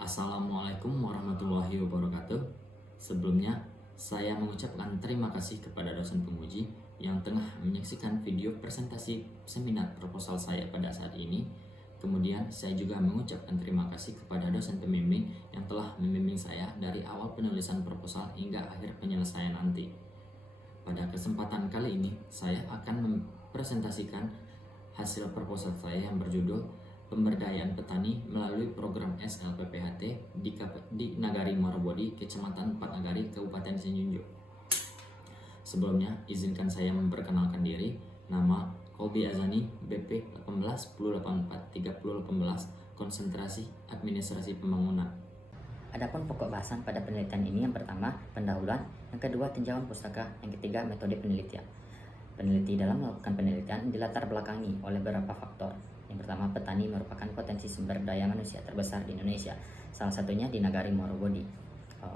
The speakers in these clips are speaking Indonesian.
Assalamualaikum warahmatullahi wabarakatuh. Sebelumnya, saya mengucapkan terima kasih kepada dosen penguji yang tengah menyaksikan video presentasi seminar proposal saya pada saat ini. Kemudian, saya juga mengucapkan terima kasih kepada dosen pembimbing yang telah membimbing saya dari awal penulisan proposal hingga akhir penyelesaian nanti. Pada kesempatan kali ini, saya akan mempresentasikan hasil proposal saya yang berjudul Pemberdayaan Petani melalui program SLPPHT di Nagari Muarabodi, Kecamatan Patnagari, Kabupaten Senyunjuk. Sebelumnya, izinkan saya memperkenalkan diri. Nama Kolbi Azani, BP 18 1084 3018, konsentrasi administrasi pembangunan. Adapun pokok bahasan pada penelitian ini yang pertama pendahuluan, yang kedua tinjauan pustaka, yang ketiga metode penelitian. Peneliti dalam melakukan penelitian dilatar belakangi oleh beberapa faktor. Yang pertama, petani merupakan potensi sumber daya manusia terbesar di Indonesia, salah satunya di Nagari Muarabodi.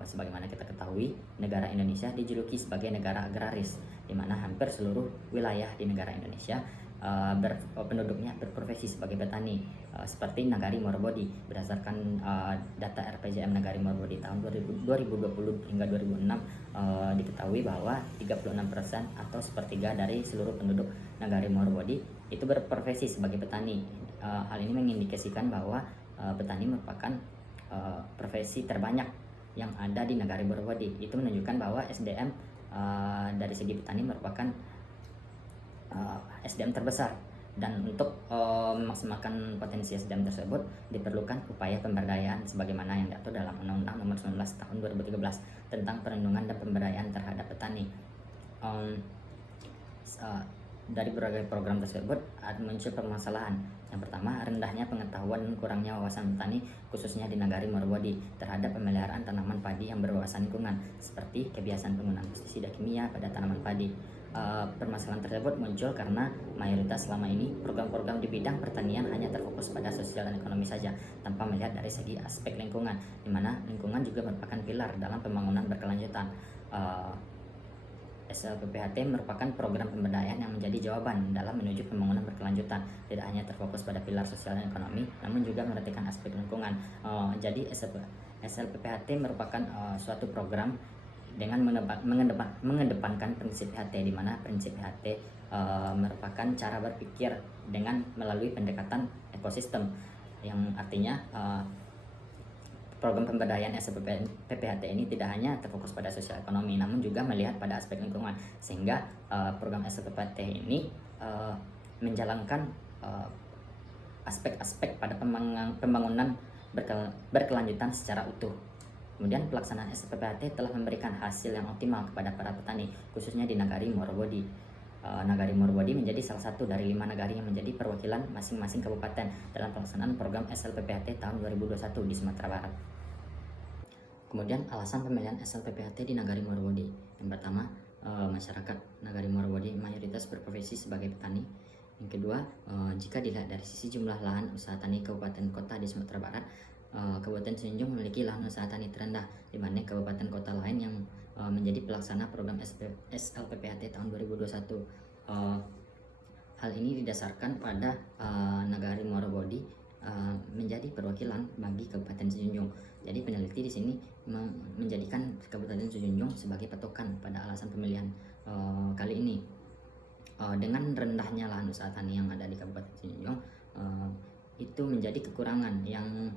Sebagaimana kita ketahui, negara Indonesia dijuluki sebagai negara agraris, di mana hampir seluruh wilayah di negara Indonesia penduduknya berprofesi sebagai petani, seperti Nagari Muarabodi. Berdasarkan data RPJM Nagari Muarabodi tahun 2020 hingga 2006, diketahui bahwa 36% atau sepertiga dari seluruh penduduk Nagari Muarabodi itu berprofesi sebagai petani. Hal ini mengindikasikan bahwa petani merupakan profesi terbanyak yang ada di Nagari Muarabodi. Itu menunjukkan bahwa SDM dari segi petani merupakan SDM terbesar, dan untuk memaksimalkan potensi SDM tersebut diperlukan upaya pemberdayaan sebagaimana yang diatur dalam Undang-Undang Nomor 19 Tahun 2013 tentang perlindungan dan pemberdayaan terhadap petani. Dari berbagai program tersebut muncul permasalahan. Yang pertama, rendahnya pengetahuan dan kurangnya wawasan petani khususnya di Nagari Muarabodi terhadap pemeliharaan tanaman padi yang berwawasan lingkungan, seperti kebiasaan penggunaan pestisida kimia pada tanaman padi. Permasalahan tersebut muncul karena mayoritas selama ini program-program di bidang pertanian hanya terfokus pada sosial dan ekonomi saja, tanpa melihat dari segi aspek lingkungan, di mana lingkungan juga merupakan pilar dalam pembangunan berkelanjutan. SLPPHT merupakan program pemberdayaan yang menjadi jawaban dalam menuju pembangunan berkelanjutan, tidak hanya terfokus pada pilar sosial dan ekonomi, namun juga memperhatikan aspek lingkungan. Jadi SLPPHT merupakan suatu program dengan mengedepankan prinsip HT, di mana prinsip HT merupakan cara berpikir dengan melalui pendekatan ekosistem, yang artinya program pemberdayaan SLPPHT ini tidak hanya terfokus pada sosial ekonomi, namun juga melihat pada aspek lingkungan, sehingga program SLPPHT ini menjalankan aspek-aspek pada pembangunan berkelanjutan secara utuh. Kemudian pelaksanaan SLPPHT telah memberikan hasil yang optimal kepada para petani, khususnya di Nagari Muarabodi. Nagari Muarabodi menjadi salah satu dari 5 nagari yang menjadi perwakilan masing-masing kabupaten dalam pelaksanaan program SLPPHT tahun 2021 di Sumatera Barat. Kemudian alasan pemilihan SLPPHT di Nagari Muarabodi. Yang pertama, masyarakat Nagari Muarabodi mayoritas berprofesi sebagai petani. Yang kedua, jika dilihat dari sisi jumlah lahan usaha tani kabupaten kota di Sumatera Barat, Kabupaten Senyunjuk memiliki lahan usaha tani terendah dibanding kabupaten kota lain yang menjadi pelaksana program SLPPHT tahun 2021. Hal ini didasarkan pada Nagari Muarabodi menjadi perwakilan bagi Kabupaten Senyunjuk. Jadi peneliti di sini menjadikan Kabupaten Senyunjuk sebagai patokan pada alasan pemilihan kali ini. Dengan rendahnya lahan usaha tani yang ada di Kabupaten Senyunjuk, itu menjadi kekurangan yang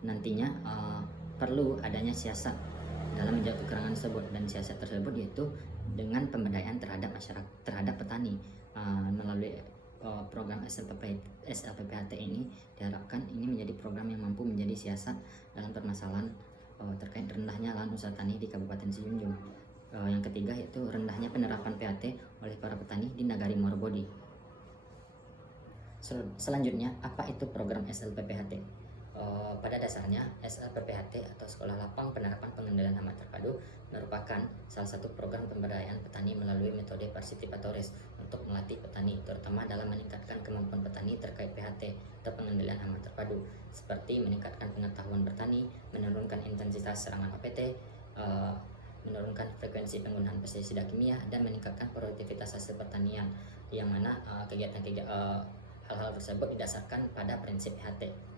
nantinya perlu adanya siasat dalam menjawab kekurangan tersebut, dan siasat tersebut yaitu dengan pemberdayaan terhadap masyarakat, terhadap petani melalui program SLPPHT ini. Diharapkan ini menjadi program yang mampu menjadi siasat dalam permasalahan terkait rendahnya lahan usaha tani di Kabupaten Senyunjuk. Yang ketiga yaitu rendahnya penerapan PHT oleh para petani di Nagari Muarabodi. Selanjutnya, apa itu program SLPPHT? Pada dasarnya SLPPHT atau Sekolah Lapang Penerapan Pengendalian Hama Terpadu merupakan salah satu program pemberdayaan petani melalui metode partisipatoris untuk melatih petani, terutama dalam meningkatkan kemampuan petani terkait PHT atau pengendalian hama terpadu, seperti meningkatkan pengetahuan bertani, menurunkan intensitas serangan APT, menurunkan frekuensi penggunaan pestisida kimia, dan meningkatkan produktivitas hasil pertanian, yang mana hal-hal tersebut didasarkan pada prinsip HT.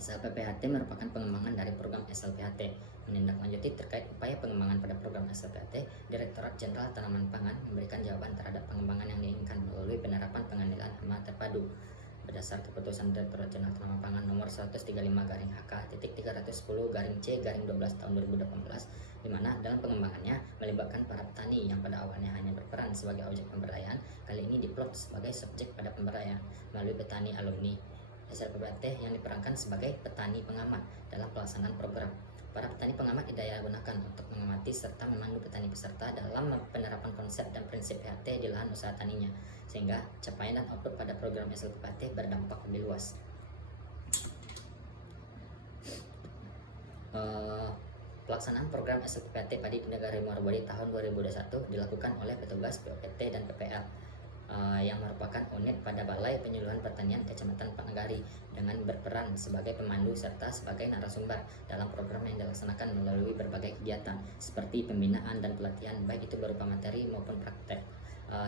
SLPPHT merupakan pengembangan dari program SLPHT. Menindaklanjuti terkait upaya pengembangan pada program SLPHT, Direktorat Jenderal Tanaman Pangan memberikan jawaban terhadap pengembangan yang diinginkan melalui penerapan pengendalian hama terpadu. Berdasar keputusan Direktorat Jenderal Tanaman Pangan nomor 135/HK/310/C/12 tahun 2018, di mana dalam pengembangannya melibatkan para petani yang pada awalnya hanya berperan sebagai objek pemberdayaan, kali ini diplot sebagai subjek pada pemberdayaan melalui petani alumni SLPPHT yang diperankan sebagai petani pengamat dalam pelaksanaan program. Para petani pengamat didaya gunakan untuk mengamati serta memandu petani peserta dalam penerapan konsep dan prinsip PHT di lahan usaha taninya, sehingga capaian dan output pada program SLPPHT berdampak lebih luas. Pelaksanaan program SLPPHT padi di Nagari Muarabodi tahun 2021 dilakukan oleh petugas POPT dan PPL yang merupakan unit pada Balai Penyuluhan Pertanian Kecamatan Panagari dengan berperan sebagai pemandu serta sebagai narasumber dalam program yang dilaksanakan melalui berbagai kegiatan seperti pembinaan dan pelatihan baik itu berupa materi maupun praktek.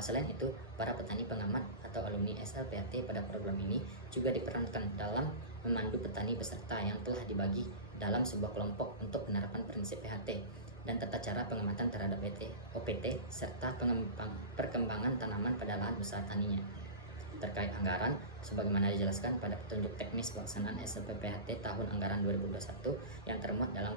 Selain itu, para petani pengamat atau alumni SLPHT pada program ini juga diperankan dalam memandu petani peserta yang telah dibagi dalam sebuah kelompok untuk penerapan prinsip PHT dan tata cara pengamatan terhadap OPT serta perkembangan tanaman pada lahan usaha taninya. Terkait anggaran, sebagaimana dijelaskan pada petunjuk teknis pelaksanaan SLPPHT tahun anggaran 2021 yang termuat dalam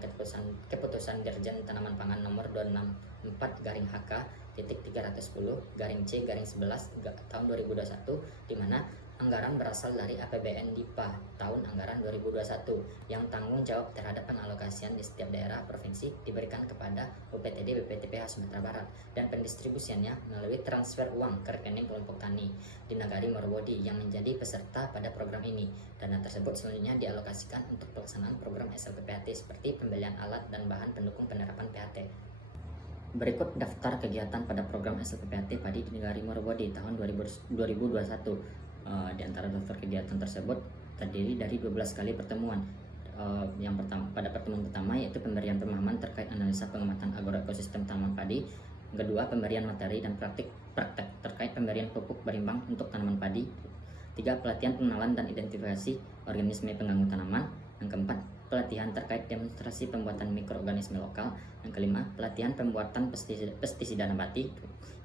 keputusan Dirjen Tanaman Pangan nomor 264/HK/310/C/11 tahun 2021, di mana anggaran berasal dari APBN DIPA tahun anggaran 2021 yang tanggung jawab terhadap pengalokasian di setiap daerah provinsi diberikan kepada UPTD BPTPH Sumatera Barat dan pendistribusiannya melalui transfer uang ke rekening kelompok tani di Nagari Muarabodi yang menjadi peserta pada program ini. Dana tersebut selanjutnya dialokasikan untuk pelaksanaan program SLPPHT seperti pembelian alat dan bahan pendukung penerapan PHT. Berikut daftar kegiatan pada program SLPPHT padi di Nagari Muarabodi tahun 2021. Di antara daftar kegiatan tersebut terdiri dari 12 kali pertemuan. Yang pertama, pada pertemuan pertama yaitu pemberian pemahaman terkait analisa pengamatan agroekosistem tanaman padi. Yang kedua, pemberian materi dan praktek terkait pemberian pupuk berimbang untuk tanaman padi. 3. Pelatihan pengenalan dan identifikasi organisme pengganggu tanaman. Yang keempat, pelatihan terkait demonstrasi pembuatan mikroorganisme lokal. Yang kelima, pelatihan pembuatan pestisida nabati.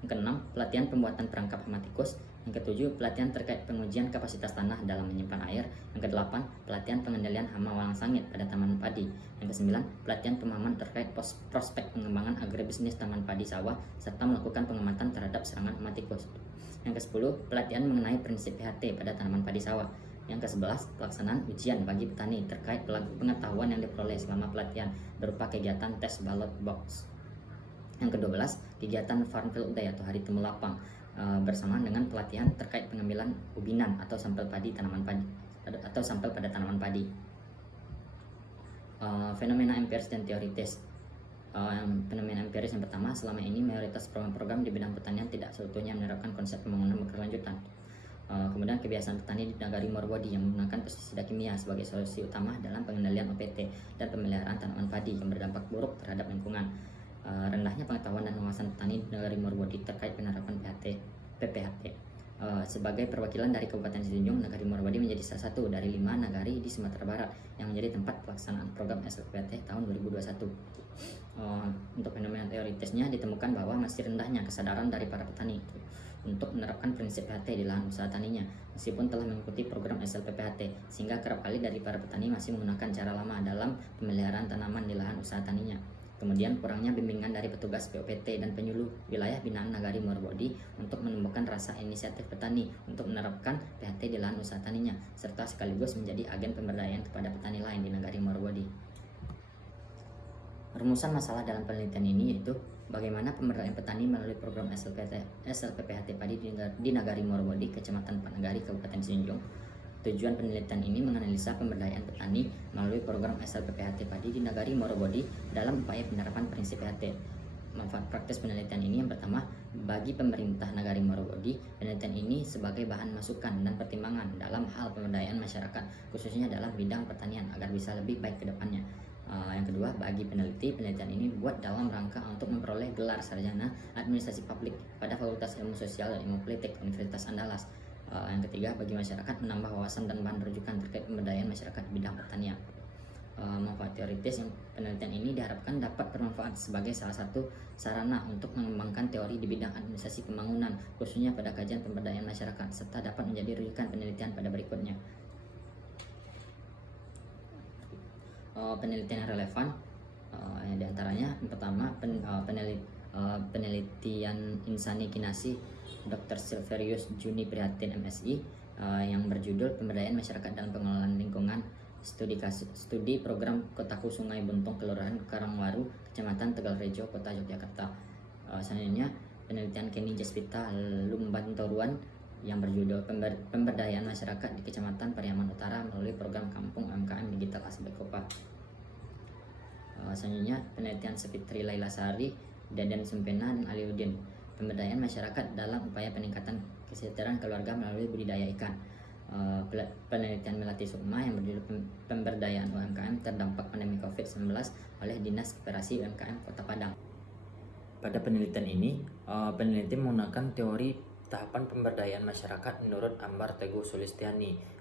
Yang keenam, pelatihan pembuatan perangkap hama tikus. Yang ketujuh, pelatihan terkait pengujian kapasitas tanah dalam menyimpan air. Yang kedelapan, pelatihan pengendalian hama walang sangit pada tanaman padi. Yang kesembilan, pelatihan pemahaman terkait prospek pengembangan agribisnis tanaman padi sawah serta melakukan pengamatan terhadap serangan hama tikus. Yang kesepuluh, pelatihan mengenai prinsip PHT pada tanaman padi sawah. Yang ke-11, pelaksanaan ujian bagi petani terkait pengetahuan yang diperoleh selama pelatihan berupa kegiatan tes ballot box. Yang ke-12, kegiatan Farm Field Day atau hari temu lapang bersamaan dengan pelatihan terkait pengambilan ubinan atau sampel padi tanaman padi atau sampel pada tanaman padi. Fenomena empiris dan teoritis. Fenomena empiris yang pertama, selama ini mayoritas program-program di bidang pertanian tidak seutuhnya menerapkan konsep pembangunan berkelanjutan. Kemudian kebiasaan petani di Nagari Muarabodi yang menggunakan pestisida kimia sebagai solusi utama dalam pengendalian OPT dan pemeliharaan tanaman padi yang berdampak buruk terhadap lingkungan. Rendahnya pengetahuan dan wawasan petani di Nagari Muarabodi terkait penerapan PPHT. Sebagai perwakilan dari Kabupaten Sijunjung, Nagari Muarabodi menjadi salah satu dari 5 nagari di Sumatera Barat yang menjadi tempat pelaksanaan program SLPPHT tahun 2021. Untuk fenomena teoritisnya ditemukan bahwa masih rendahnya kesadaran dari para petani untuk menerapkan prinsip PHT di lahan usaha taninya meskipun telah mengikuti program SLPPHT, sehingga kerap kali dari para petani masih menggunakan cara lama dalam pemeliharaan tanaman di lahan usaha taninya. Kemudian kurangnya bimbingan dari petugas POPT dan penyuluh wilayah binaan Nagari Muarabodi untuk menumbuhkan rasa inisiatif petani untuk menerapkan PHT di lahan usaha taninya serta sekaligus menjadi agen pemberdayaan kepada petani lain di Nagari Muarabodi. Rumusan masalah dalam penelitian ini yaitu bagaimana pemberdayaan petani melalui program SLPPHT padi di Nagari Muarabodi, Kecamatan Panagari, Kabupaten Sijunjung. Tujuan penelitian ini menganalisa pemberdayaan petani melalui program SLPPHT padi di Nagari Muarabodi dalam upaya penerapan prinsip PHT. Manfaat praktis penelitian ini yang pertama, bagi pemerintah Nagari Muarabodi, penelitian ini sebagai bahan masukan dan pertimbangan dalam hal pemberdayaan masyarakat, khususnya dalam bidang pertanian agar bisa lebih baik ke depannya. Yang kedua, bagi peneliti, penelitian ini dibuat dalam rangka untuk memperoleh gelar sarjana administrasi publik pada Fakultas Ilmu Sosial dan Ilmu Politik Universitas Andalas. Yang ketiga, bagi masyarakat menambah wawasan dan bahan rujukan terkait pemberdayaan masyarakat di bidang pertanian. Manfaat teoritis yang penelitian ini diharapkan dapat bermanfaat sebagai salah satu sarana untuk mengembangkan teori di bidang administrasi pembangunan, khususnya pada kajian pemberdayaan masyarakat, serta dapat menjadi rujukan penelitian pada berikutnya. Penelitian yang relevan, di antaranya yang pertama penelitian Insani Kinasi Dr. Silverius Juni Prihatin MSI yang berjudul Pemberdayaan Masyarakat dalam Pengelolaan Lingkungan, studi program Kotaku Sungai Buntong, Kelurahan Karangwaru, Kecamatan Tegalrejo, Kota Yogyakarta. Selanjutnya penelitian Kenny Jespita Lumbantoruan yang berjudul Pemberdayaan Masyarakat di Kecamatan Pariaman Utara melalui program Kampung UMKM Digital Asbekopa. Selanjutnya penelitian Sevitri Lailasari, Deden Sumpena, dan Aliuddin, Pemberdayaan Masyarakat dalam upaya peningkatan kesejahteraan keluarga melalui budidaya ikan. Penelitian Melati Sukma yang berjudul Pemberdayaan UMKM terdampak pandemi COVID-19 oleh Dinas Koperasi UMKM Kota Padang. Pada penelitian ini, peneliti menggunakan teori tahapan pemberdayaan masyarakat menurut Ambar Teguh Sulistiani,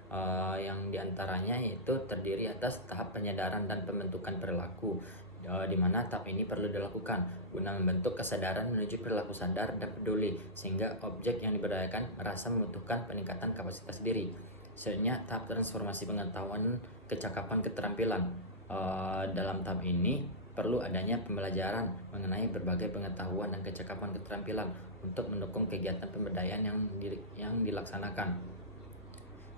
yang diantaranya itu terdiri atas tahap penyadaran dan pembentukan perilaku, di mana tahap ini perlu dilakukan guna membentuk kesadaran menuju perilaku sadar dan peduli, sehingga objek yang diberdayakan merasa membutuhkan peningkatan kapasitas diri. Selanjutnya tahap transformasi pengetahuan, kecakapan, keterampilan. Dalam tahap ini perlu adanya pembelajaran mengenai berbagai pengetahuan dan kecakapan keterampilan untuk mendukung kegiatan pemberdayaan yang dilaksanakan.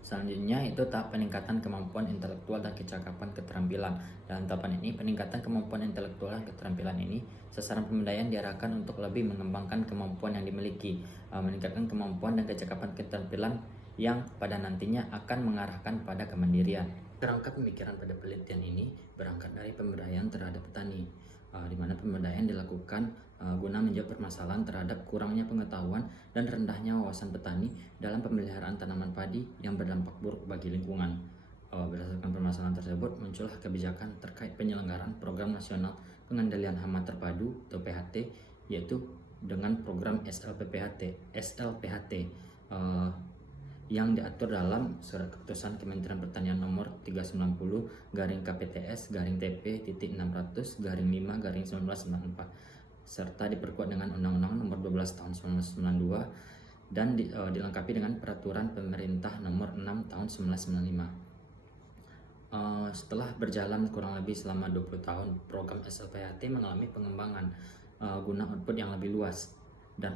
Selanjutnya itu tahap peningkatan kemampuan intelektual dan kecakapan keterampilan. Dalam tahapan ini, peningkatan kemampuan intelektual dan keterampilan ini, sasaran pemberdayaan diarahkan untuk lebih mengembangkan kemampuan yang dimiliki, meningkatkan kemampuan dan kecakapan keterampilan yang pada nantinya akan mengarahkan pada kemandirian. Kerangka pemikiran pada penelitian ini berangkat dari pemberdayaan terhadap petani, di mana pemberdayaan dilakukan guna menjawab permasalahan terhadap kurangnya pengetahuan dan rendahnya wawasan petani dalam pemeliharaan tanaman padi yang berdampak buruk bagi lingkungan. Berdasarkan permasalahan tersebut, muncullah kebijakan terkait penyelenggaraan Program Nasional Pengendalian Hama Terpadu atau PHT, yaitu dengan program SLPPHT yang diatur dalam Surat Keputusan Kementerian Pertanian Nomor 390/KPTS/TP.600/5/1994 serta diperkuat dengan Undang-Undang Nomor 12 Tahun 1992 dan dilengkapi dengan Peraturan Pemerintah Nomor 6 Tahun 1995. Setelah berjalan kurang lebih selama 20 tahun, program SLPHT mengalami pengembangan guna output yang lebih luas dan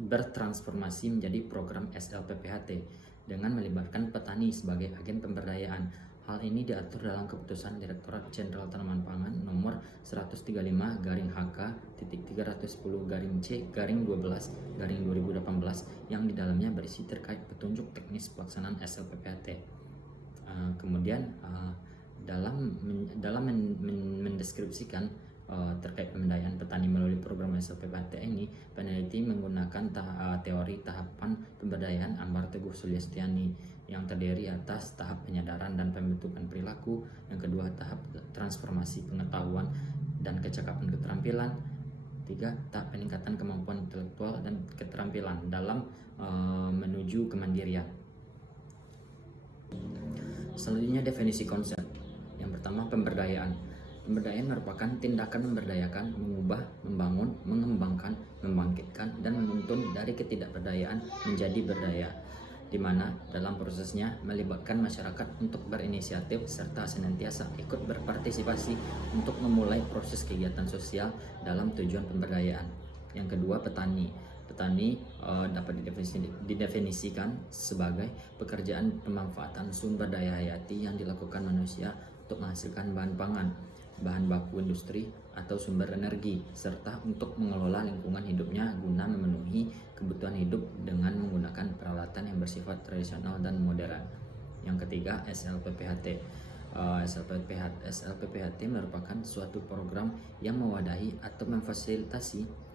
bertransformasi menjadi program SLPPHT dengan melibatkan petani sebagai agen pemberdayaan. Hal ini diatur dalam Keputusan Direktorat Jenderal Tanaman Pangan Nomor 135/HK.310-C/12/2018 yang di dalamnya berisi terkait petunjuk teknis pelaksanaan SLPPHT. Kemudian dalam mendeskripsikan terkait pemberdayaan petani melalui program SLPPHT ini, peneliti menggunakan teori tahapan pemberdayaan Ambar Teguh Sulistiani yang terdiri atas tahap penyadaran dan pembentukan perilaku, yang kedua tahap transformasi pengetahuan dan kecakapan keterampilan, tiga tahap peningkatan kemampuan intelektual dan keterampilan dalam menuju kemandirian. Selanjutnya definisi konsep. Yang pertama, pemberdayaan. Pemberdayaan merupakan tindakan memberdayakan, mengubah, membangun, mengembangkan, membangkitkan, dan menuntun dari ketidakberdayaan menjadi berdaya, di mana dalam prosesnya melibatkan masyarakat untuk berinisiatif serta senantiasa ikut berpartisipasi untuk memulai proses kegiatan sosial dalam tujuan pemberdayaan. Yang kedua, petani. Petani dapat didefinisikan sebagai pekerjaan pemanfaatan sumber daya hayati yang dilakukan manusia untuk menghasilkan bahan pangan, bahan baku industri, atau sumber energi, serta untuk mengelola lingkungan hidupnya guna memenuhi kebutuhan hidup dengan menggunakan peralatan yang bersifat tradisional dan modern. Yang ketiga, SLPPHT. SLPPHT merupakan suatu program yang mewadahi atau memfasilitasi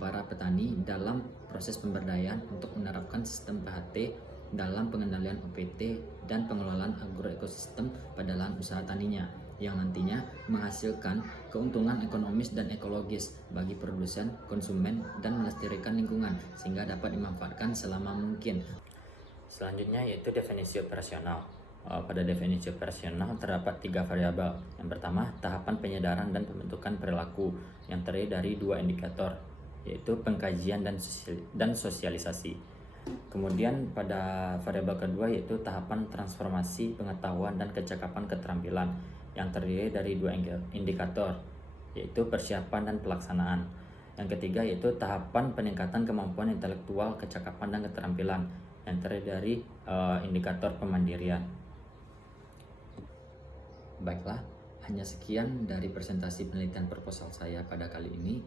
para petani dalam proses pemberdayaan untuk menerapkan sistem PHT dalam pengendalian OPT dan pengelolaan agroekosistem pada lahan usaha taninya, yang nantinya menghasilkan keuntungan ekonomis dan ekologis bagi produsen, konsumen, dan melestarikan lingkungan sehingga dapat dimanfaatkan selama mungkin. Selanjutnya yaitu definisi operasional. Pada definisi operasional terdapat 3 variabel. Yang pertama, tahapan penyadaran dan pembentukan perilaku yang terdiri dari 2 indikator, yaitu pengkajian dan sosialisasi. Kemudian pada variabel kedua yaitu tahapan transformasi pengetahuan dan kecakapan keterampilan yang terdiri dari 2 indikator, yaitu persiapan dan pelaksanaan. Yang ketiga yaitu tahapan peningkatan kemampuan intelektual, kecakapan dan keterampilan yang terdiri dari indikator pemandirian. Baiklah, hanya sekian dari presentasi penelitian proposal saya pada kali ini.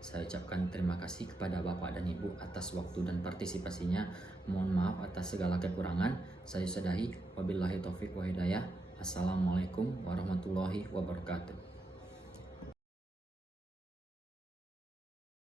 Saya ucapkan terima kasih kepada Bapak dan Ibu atas waktu dan partisipasinya. Mohon maaf atas segala kekurangan. Saya sudahi. Wabillahi taufiq wa hidayah. Assalamualaikum warahmatullahi wabarakatuh.